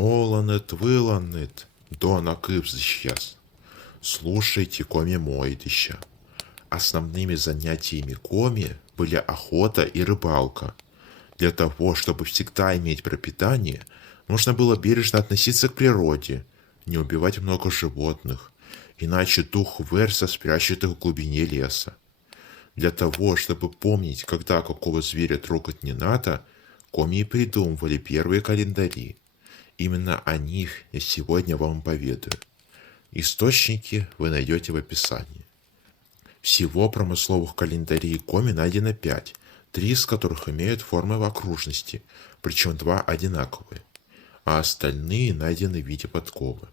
Оланет-выланет, дона кыпзыщас. Слушайте коми мойтища. Основными занятиями коми были охота и рыбалка. Для того, чтобы всегда иметь пропитание, нужно было бережно относиться к природе, не убивать много животных, иначе дух Верса спрячет их в глубине леса. Для того, чтобы помнить, когда какого зверя трогать не надо, коми и придумывали первые календари. Именно о них я сегодня вам поведаю. Источники вы найдете в описании. Всего промысловых календарей коми найдено 5, 3 из которых имеют формы в окружности, причем 2 одинаковые, а остальные найдены в виде подковы.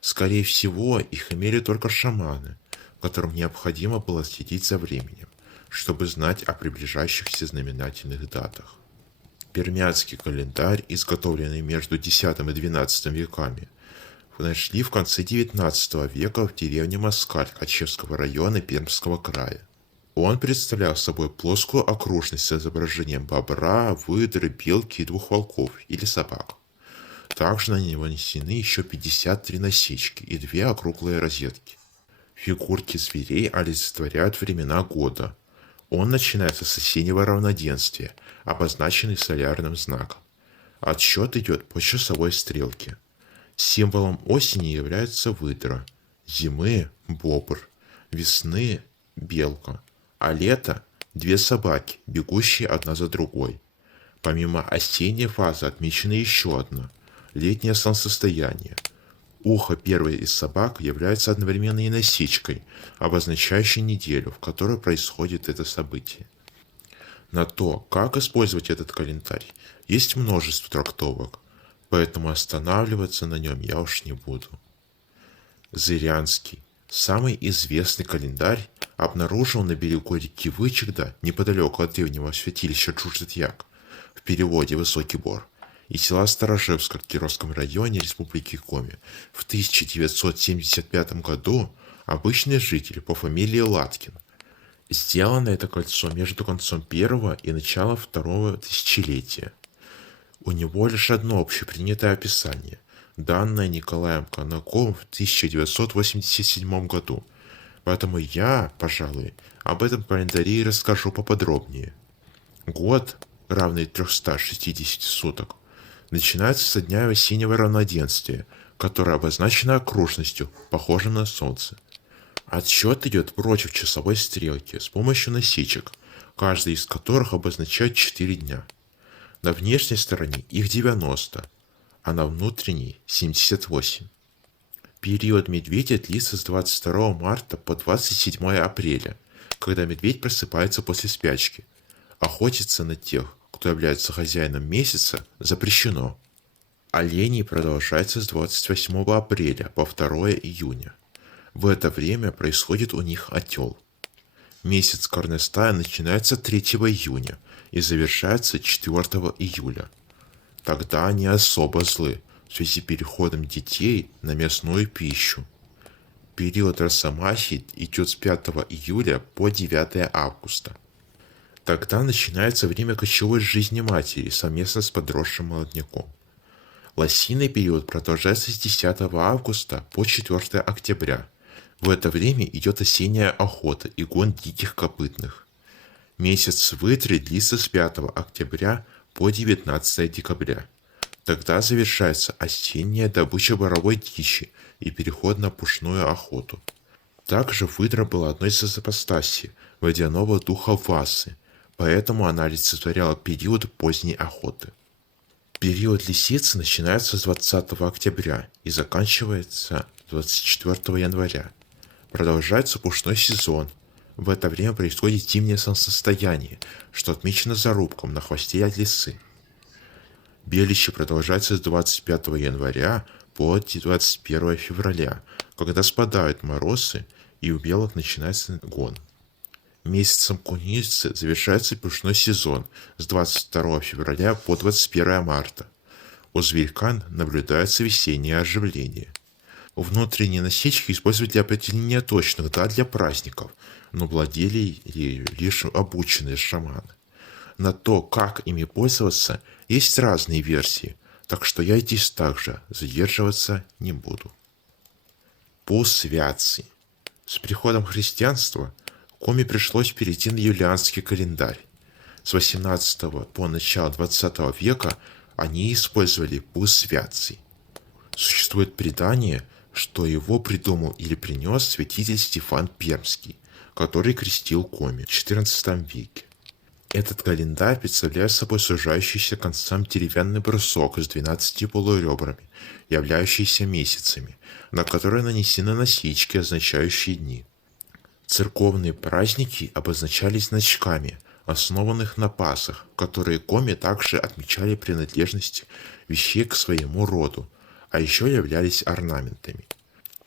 Скорее всего, их имели только шаманы, которым необходимо было следить за временем, чтобы знать о приближающихся знаменательных датах. Пермяцкий календарь, изготовленный между X и XII веками, нашли в конце XIX века в деревне Москаль Ачевского района Пермского края. Он представлял собой плоскую окружность с изображением бобра, выдры, белки и 2 волков или собак. Также на него нанесены еще 53 насечки и 2 округлые розетки. Фигурки зверей олицетворяют времена года. Он начинается с осеннего равноденствия, обозначенный солярным знаком. Отсчет идет по часовой стрелке. Символом осени является выдра, зимы – бобр, весны – белка, а лета – 2 собаки, бегущие одна за другой. Помимо осенней фазы отмечена еще одна – летнее солнцестояние. Ухо первой из собак является одновременно и насечкой, обозначающей неделю, в которой происходит это событие. На то, как использовать этот календарь, есть множество трактовок, поэтому останавливаться на нем я уж не буду. Зырянский, самый известный календарь, обнаружил на берегу реки Вычегда, неподалеку от древнего святилища Джуржетьяк, в переводе «Высокий Бор», и села Старожевска в Кировском районе Республики Коми в 1975 году обычный житель по фамилии Латкин. Сделано это кольцо между концом первого и началом второго тысячелетия. У него лишь одно общепринятое описание, данное Николаем Конаковым в 1987 году, поэтому я, пожалуй, об этом календаре и расскажу поподробнее. Год, равный 360 суток, начинается со дня осеннего равноденствия, которое обозначено окружностью, похожей на Солнце. Отсчет идет против часовой стрелки с помощью насечек, каждый из которых обозначает 4 дня. На внешней стороне их 90, а на внутренней 78. Период медведя длится с 22 марта по 27 апреля, когда медведь просыпается после спячки. Охотиться на тех, кто является хозяином месяца, запрещено. Оленей продолжается с 28 апреля по 2 июня. В это время происходит у них отел. Месяц Корнестая начинается 3 июня и завершается 4 июля. Тогда они особо злы в связи с переходом детей на мясную пищу. Период Росомахи идет с 5 июля по 9 августа. Тогда начинается время кочевой жизни матери совместно с подросшим молодняком. Лосиный период продолжается с 10 августа по 4 октября. В это время идет осенняя охота и гон диких копытных. Месяц выдры длится с 5 октября по 19 декабря. Тогда завершается осенняя добыча боровой дичи и переход на пушную охоту. Также выдра была одной из апостасий водяного духа Васы, поэтому она олицетворяла период поздней охоты. Период лисицы начинается с 20 октября и заканчивается 24 января. Продолжается пушной сезон. В это время происходит зимнее солнцестояние, что отмечено зарубком на хвосте от лисы. Белище продолжается с 25 января по 21 февраля, когда спадают морозы и у белок начинается гон. Месяцем куницы завершается пушной сезон с 22 февраля по 21 марта. У зверька наблюдается весеннее оживление. Внутренние насечки используют для определения точных дат для праздников, но владели ею лишь обученные шаманы. На то, как ими пользоваться, есть разные версии. так что я здесь также задерживаться не буду. Посвятцы. С приходом христианства Коми пришлось перейти на юлианский календарь. С 18 по начало 20 века они использовали посвятцы. Существует предание, что его придумал или принес святитель Стефан Пермский, который крестил Коми в XIV веке. Этот календарь представляет собой сужающийся к концам деревянный брусок с 12 полуребрами, являющийся месяцами, на которые нанесены насечки, означающие дни. Церковные праздники обозначались значками, основанных на пасах, которые коми также отмечали принадлежность вещей к своему роду, а еще являлись орнаментами.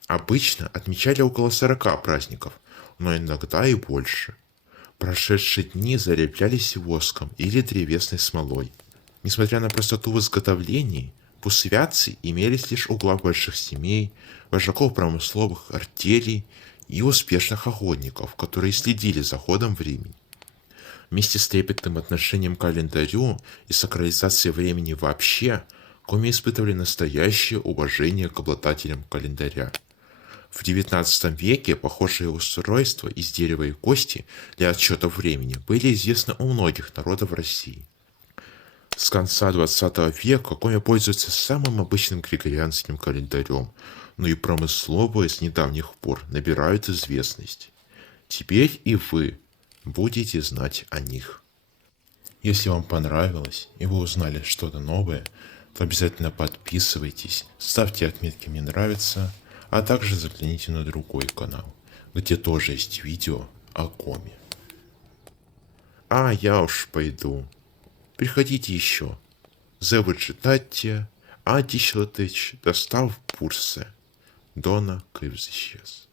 Обычно отмечали около 40 праздников, но иногда и больше. Прошедшие дни залеплялись воском или древесной смолой. Несмотря на простоту в изготовлении, посвятцы имелись лишь у глав больших семей, вожаков промысловых артелей и успешных охотников, которые следили за ходом времени. Вместе с трепетным отношением к календарю и сакрализацией времени вообще, коми испытывали настоящее уважение к обладателям календаря. В XIX веке похожие устройства из дерева и кости для отсчета времени были известны у многих народов России. С конца XX века коми пользуются самым обычным григорианским календарем, но и промысловые с недавних пор набирают известность. Теперь и вы будете знать о них. Если вам понравилось и вы узнали что-то новое, то обязательно подписывайтесь, ставьте отметки «Мне нравится», а также загляните на другой канал, где тоже есть видео о коме. А я уж пойду. Приходите еще. Ви читайте, а дійшлитич достав пурсе. Дона Кривзищес.